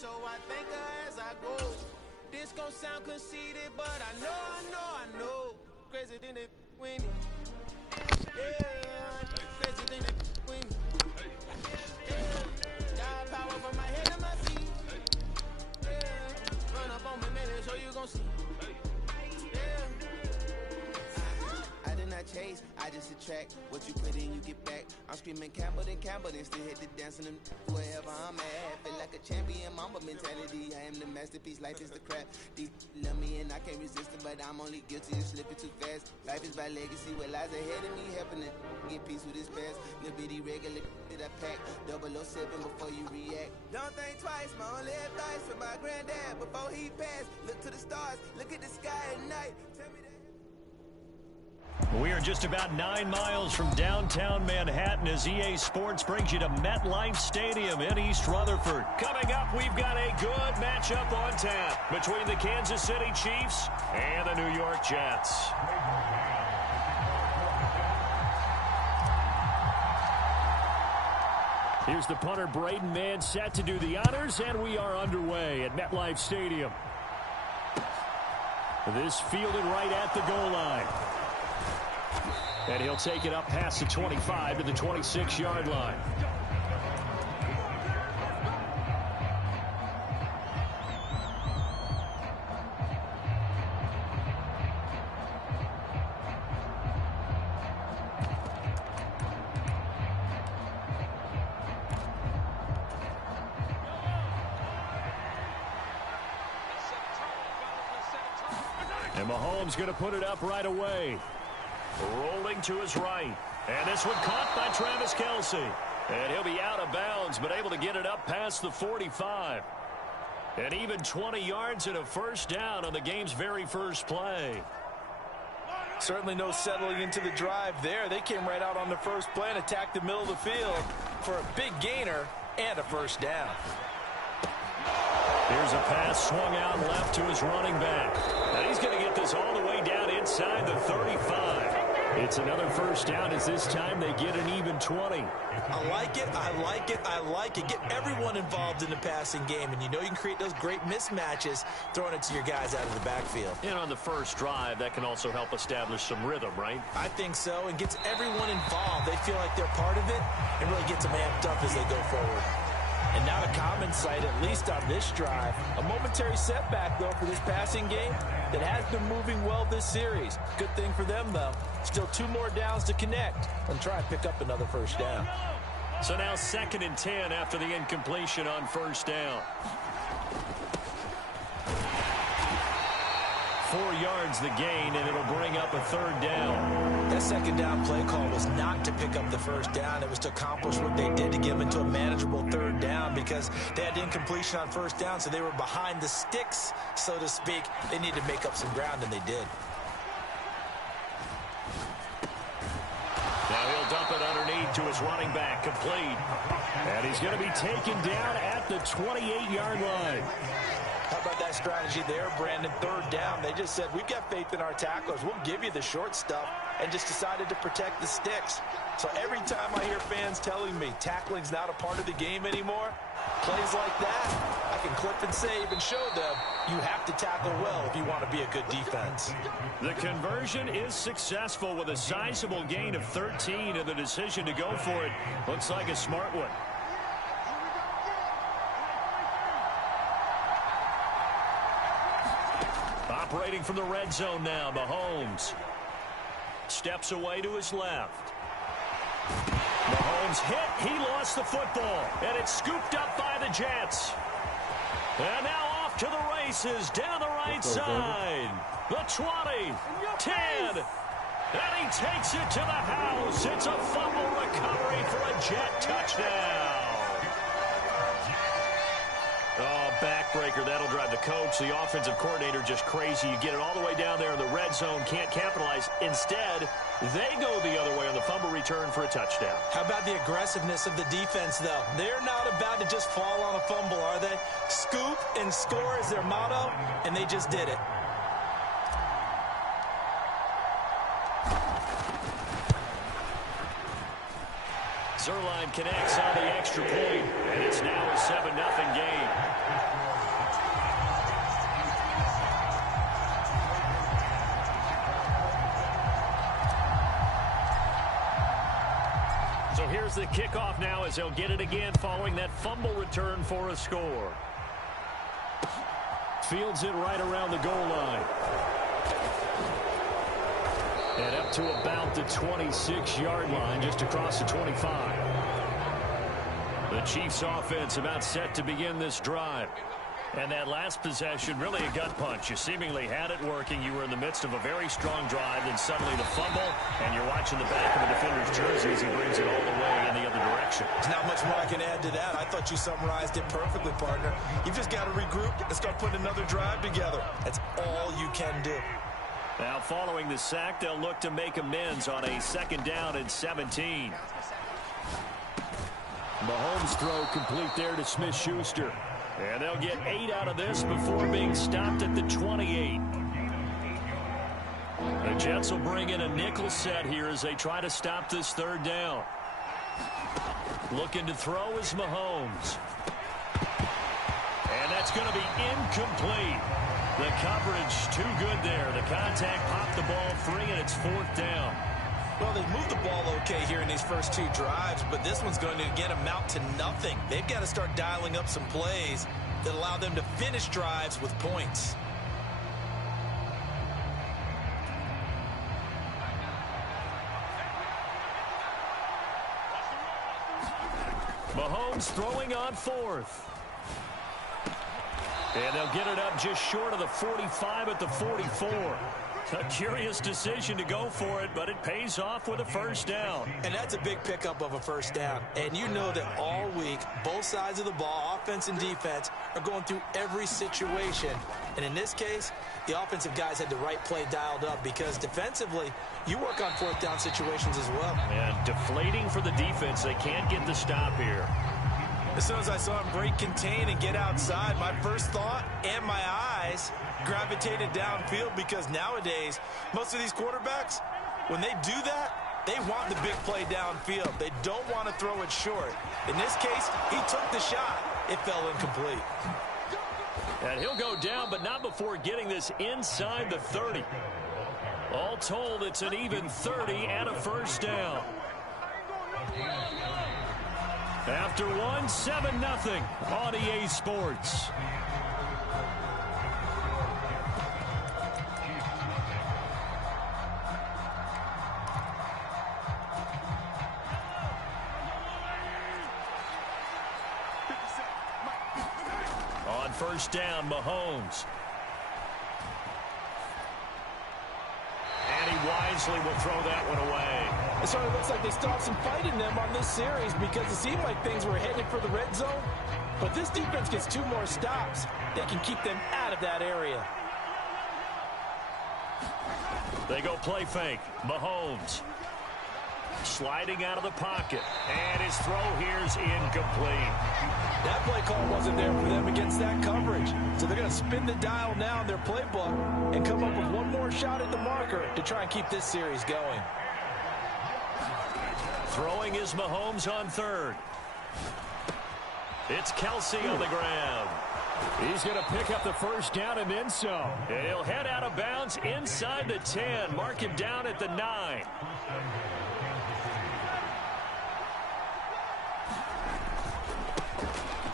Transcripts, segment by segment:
so I thank her as I go. This gon' sound conceited, but I know. Crazy than it when yeah, crazy than it when got power from my head to my feet. Yeah, run up on me, man, so you gon' see. I did not chase, I just attract. What you put in, you get back. I'm screaming Campbell, then still hit the dancing and wherever I'm at. Feel like a champion, mamba mentality. I am the masterpiece, life is the crap. These love me and I can't resist it, but I'm only guilty of slipping too fast. Life is by legacy, what lies ahead of me, helping it get peace with this past. Little bitty regular that I pack, 007 before you react. Don't think twice, my only advice from my granddad before he passed. Look to the stars, look at the sky at night. Tell me that. We are just about 9 miles from downtown Manhattan as EA Sports brings you to MetLife Stadium in East Rutherford. Coming up, we've got a good matchup on tap between the Kansas City Chiefs and the New York Jets. Here's the punter, Braden Mann, set to do the honors, and we are underway at MetLife Stadium. This fielded right at the goal line. And he'll take it up past the 25 to the 26-yard line. And Mahomes going to put it up right away. Rolling to his right. And this one caught by Travis Kelce. And he'll be out of bounds, but able to get it up past the 45. And even 20 yards and a first down on the game's very first play. Certainly no settling into the drive there. They came right out on the first play and attacked the middle of the field for a big gainer and a first down. Here's a pass swung out left to his running back. And he's going to get this all the way down inside the 35. It's another first down as this time they get an even 20. I like it, I like it, I like it. Get everyone involved in the passing game, and you know you can create those great mismatches throwing it to your guys out of the backfield. And on the first drive, that can also help establish some rhythm, right? I think so, and gets everyone involved. They feel like they're part of it and really gets them amped up as they go forward. And not a common sight, at least on this drive. A momentary setback, though, for this passing game that has been moving well this series. Good thing for them, though. Still 2 more downs to connect and try and pick up another first down. So now 2nd and 10 after the incompletion on first down. 4 yards the gain, and it'll bring up a 3rd down. That 2nd down play call was not to pick up the first down. It was to accomplish what they did to get them into a manageable 3rd down because they had incompletion on first down, so they were behind the sticks, so to speak. They needed to make up some ground, and they did. Now he'll dump it underneath to his running back, complete. And he's going to be taken down at the 28-yard line. How about that strategy there, Brandon? 3rd down. They just said, we've got faith in our tacklers. We'll give you the short stuff, and just decided to protect the sticks. So every time I hear fans telling me tackling's not a part of the game anymore, plays like that, I can clip and save and show them you have to tackle well if you want to be a good defense. The conversion is successful with a sizable gain of 13, and the decision to go for it looks like a smart one. Operating from the red zone now, Mahomes. Steps away to his left. Mahomes hit. He lost the football. And it's scooped up by the Jets. And now off to the races down the right side. The 20, 10. And he takes it to the house. It's a fumble recovery for a Jet touchdown. Oh, backbreaker. That'll drive the coach, the offensive coordinator, just crazy. You get it all the way down there in the red zone, can't capitalize. Instead, they go the other way on the fumble return for a touchdown. How about the aggressiveness of the defense, though? They're not about to just fall on a fumble, are they? Scoop and score is their motto, and they just did it. Zerline connects on the extra point, and it's now a 7-0 game. Here's the kickoff now as they'll get it again following that fumble return for a score. Fields it right around the goal line. And up to about the 26-yard line, just across the 25. The Chiefs offense about set to begin this drive. And that last possession, really a gut punch. You seemingly had it working. You were in the midst of a very strong drive, then suddenly the fumble, and you're watching the back of the defender's jersey as he brings it all the way in the other direction. There's not much more I can add to that. I thought you summarized it perfectly, partner. You've just got to regroup and start putting another drive together. That's all you can do. Now, following the sack, they'll look to make amends on a 2nd down and 17. Mahomes' throw complete there to Smith-Schuster. And they'll get 8 out of this before being stopped at the 28. The Jets will bring in a nickel set here as they try to stop this 3rd down. Looking to throw is Mahomes. And that's going to be incomplete. The coverage too good there. The contact popped the ball free, and it's 4th down. Well, they moved the ball okay here in these first 2 drives, but this one's going to again amount to nothing. They've got to start dialing up some plays that allow them to finish drives with points. Mahomes throwing on 4th. And they'll get it up just short of the 45 at the 44. A curious decision to go for it, but it pays off with a 1st down. And that's a big pickup of a 1st down. And you know that all week, both sides of the ball, offense and defense, are going through every situation. And in this case, the offensive guys had the right play dialed up because defensively, you work on 4th down situations as well. And deflating for the defense. They can't get the stop here. As soon as I saw him break contain and get outside, my first thought and my eyes gravitated downfield because nowadays, most of these quarterbacks, when they do that, they want the big play downfield. They don't want to throw it short. In this case, he took the shot. It fell incomplete. And he'll go down, but not before getting this inside the 30. All told, it's an even 30 and a 1st down. After 1, 7-0 on EA Sports. On 1st down, Mahomes. And he wisely will throw that one away. It certainly looks like they stopped some fight in them on this series because it seemed like things were headed for the red zone. But this defense gets 2 more stops. They can keep them out of that area. They go play fake. Mahomes sliding out of the pocket. And his throw here's incomplete. That play call wasn't there for them against that coverage. So they're going to spin the dial now in their playbook and come up with 1 more shot at the marker to try and keep this series going. Throwing is Mahomes on 3rd. It's Kelsey on the ground. He's going to pick up the 1st down and then some. And he'll head out of bounds inside the 10. Mark him down at the 9.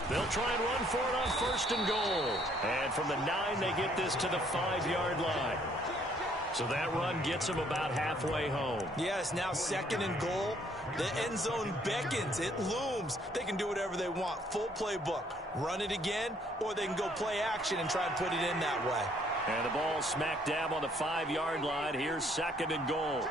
They'll try and run for it on 1st and goal. And from the 9, they get this to the 5-yard line. So that run gets them about halfway home. Yes, now 2nd and goal. The end zone beckons. It looms. They can do whatever they want. Full playbook. Run it again, or they can go play action and try and put it in that way. And the ball smack dab on the 5-yard line. Here's 2nd and goal.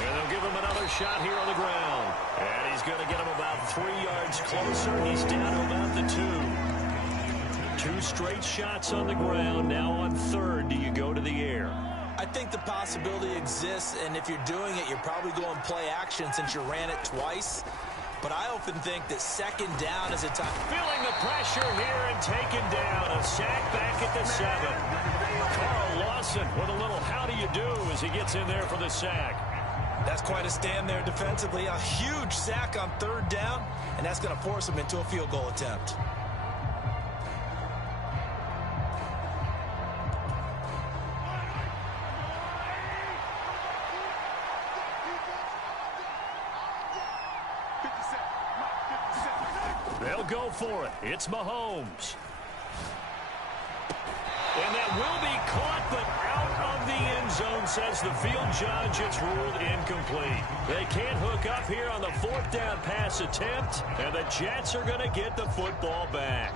And they'll give him another shot here on the ground. And he's going to get him about 3 yards closer. He's down to about the 2. 2 straight shots on the ground. Now on 3rd, do you go to the air? I think the possibility exists, and if you're doing it, you're probably going play action since you ran it twice. But I often think that 2nd down is a time. Feeling the pressure here and taken down. A sack back at the 7. Carl Lawson with a little how do you do as he gets in there for the sack. That's quite a stand there defensively. A huge sack on 3rd down, and that's going to force him into a field goal attempt. They'll go for it. It's Mahomes. And that will be caught, but out of the end zone, says the field judge. It's ruled incomplete. They can't hook up here on the 4th down pass attempt, and the Jets are going to get the football back.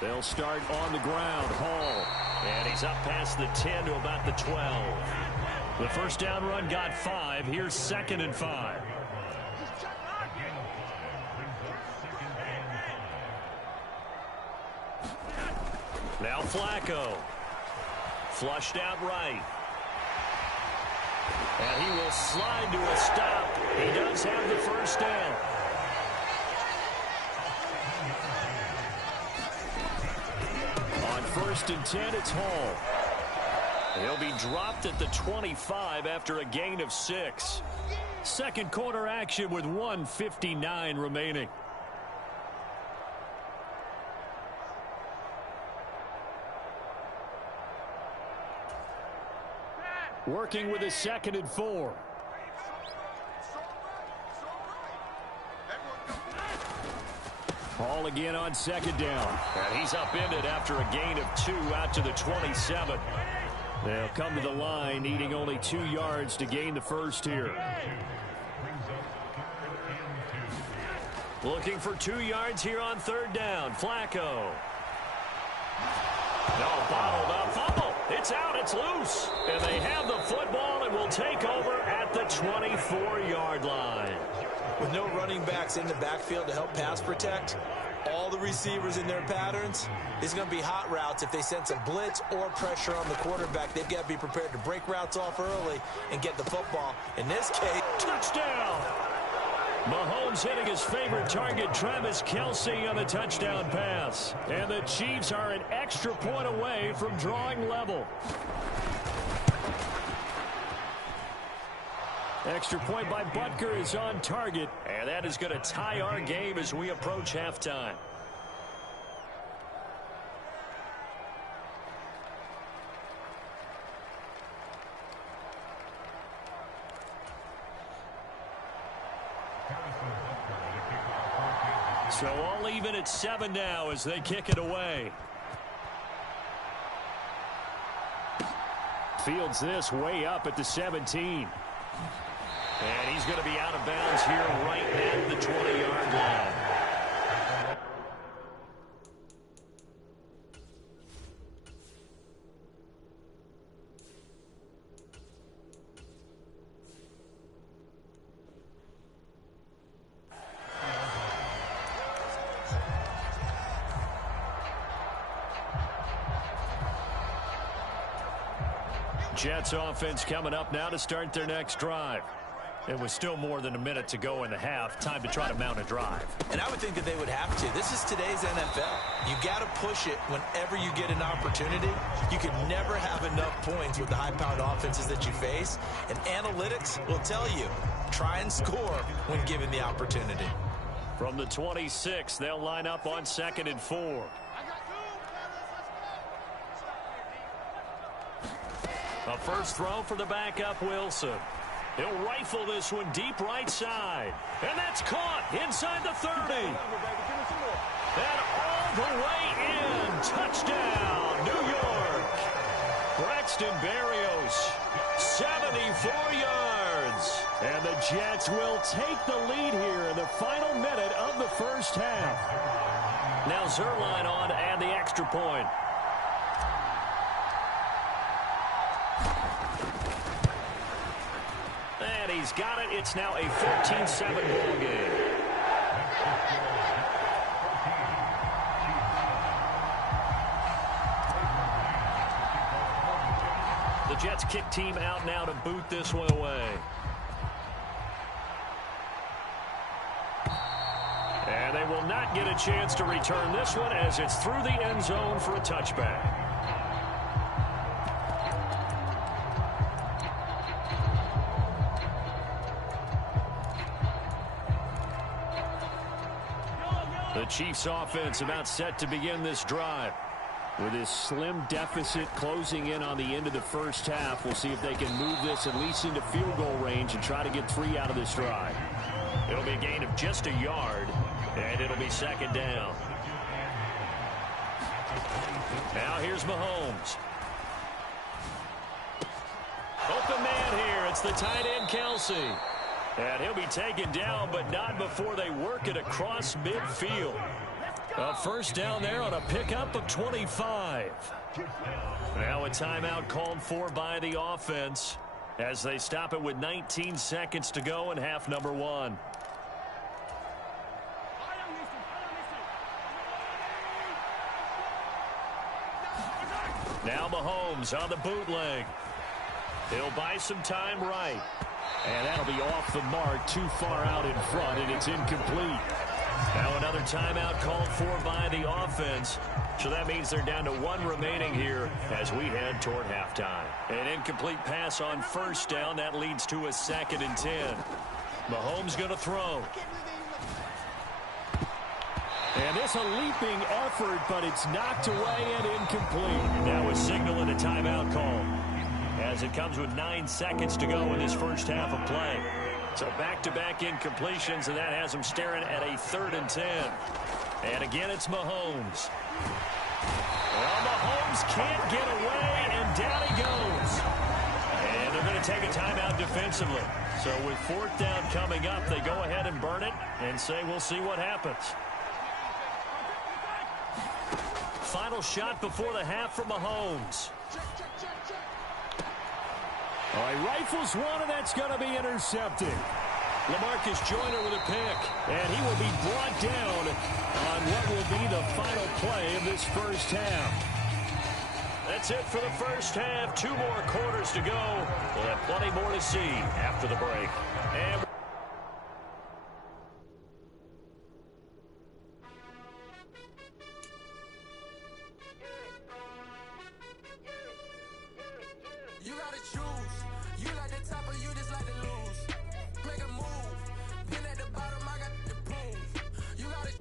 They'll start on the ground. Hall. And he's up past the 10 to about the 12. The first down run got 5. Here's 2nd and 5. Now Flacco. Flushed out right. And he will slide to a stop. He does have the first down. On 1st and 10, it's Hall. He'll be dropped at the 25 after a gain of 6. Second quarter action with 1:59 remaining. Working with a 2nd and 4. Hall again on 2nd down. And he's upended after a gain of 2 out to the 27. They'll come to the line, needing only 2 yards to gain the first here. Looking for 2 yards here on 3rd down. Flacco. No, bottled up. Fumble. It's out. It's loose. And they have the football and will take over at the 24-yard line. With no running backs in the backfield to help pass protect, all the receivers in their patterns, it's going to be hot routes. If they sense a blitz or pressure on the quarterback, they've got to be prepared to break routes off early and get the football. In this case, touchdown! Mahomes hitting his favorite target, Travis Kelce, on the touchdown pass. And the Chiefs are an extra point away from drawing level. Extra point by Butker is on target, and that is going to tie our game as we approach halftime. So all even at 7 now as they kick it away. Fields this way up at the 17. And he's going to be out of bounds here right at the 20-yard line. Jets offense coming up now to start their next drive. It was still more than a minute to go in the half. Time to try to mount a drive. And I would think that they would have to. This is today's NFL. You got to push it whenever you get an opportunity. You can never have enough points with the high-powered offenses that you face. And analytics will tell you, try and score when given the opportunity. From the 26, they'll line up on 2nd and 4. A first throw for the backup Wilson. He'll rifle this one deep right side. And that's caught inside the 30. And all the way in. Touchdown, New York. Braxton Berrios, 74 yards. And the Jets will take the lead here in the final minute of the first half. Now Zerline on to add the extra point. And he's got it. It's now a 14-7 ball game. The Jets kick team out now to boot this one away. And they will not get a chance to return this one as it's through the end zone for a touchback. The Chiefs offense about set to begin this drive. With this slim deficit closing in on the end of the first half, we'll see if they can move this at least into field goal range and try to get 3 out of this drive. It'll be a gain of just a yard, and it'll be second down. Now here's Mahomes. Open man here. It's the tight end, Kelsey. And he'll be taken down, but not before they work it across midfield. A first down there on a pickup of 25. Now a timeout called for by the offense as they stop it with 19 seconds to go in half number 1. Now Mahomes on the bootleg. He'll buy some time right. And that'll be off the mark, too far out in front, and it's incomplete. Now another timeout called for by the offense. So that means they're down to 1 remaining here as we head toward halftime. An incomplete pass on first down. That leads to a 2nd and 10. Mahomes going to throw. And this a leaping effort, but it's knocked away and incomplete. Now a signal and a timeout call as it comes with 9 seconds to go in this first half of play. So back-to-back incompletions, and that has them staring at a 3rd and 10. And again, it's Mahomes. Well, Mahomes can't get away, and down he goes. And they're going to take a timeout defensively. So with 4th down coming up, they go ahead and burn it and say we'll see what happens. Final shot before the half for Mahomes. All right, rifles one, and that's going to be intercepted. LaMarcus Joyner with a pick, and he will be brought down on what will be the final play of this first half. That's it for the first half. 2 more quarters to go. We'll have plenty more to see after the break. And you gotta choose. You like the top or you just like to lose. Make a move. Been at the bottom, I got the proof. You gotta.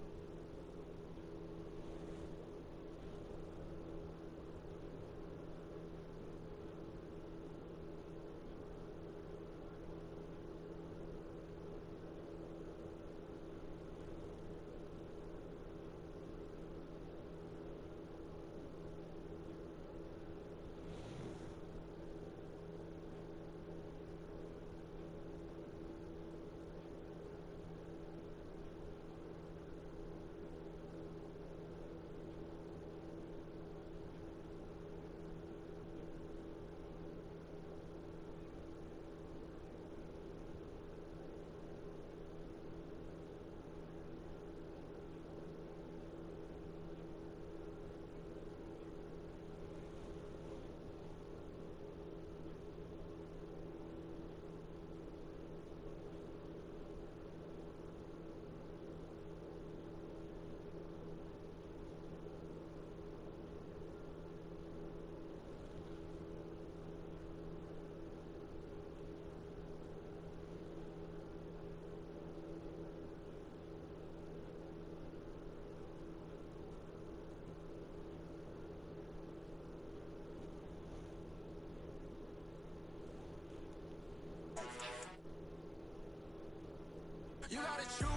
You gotta choose.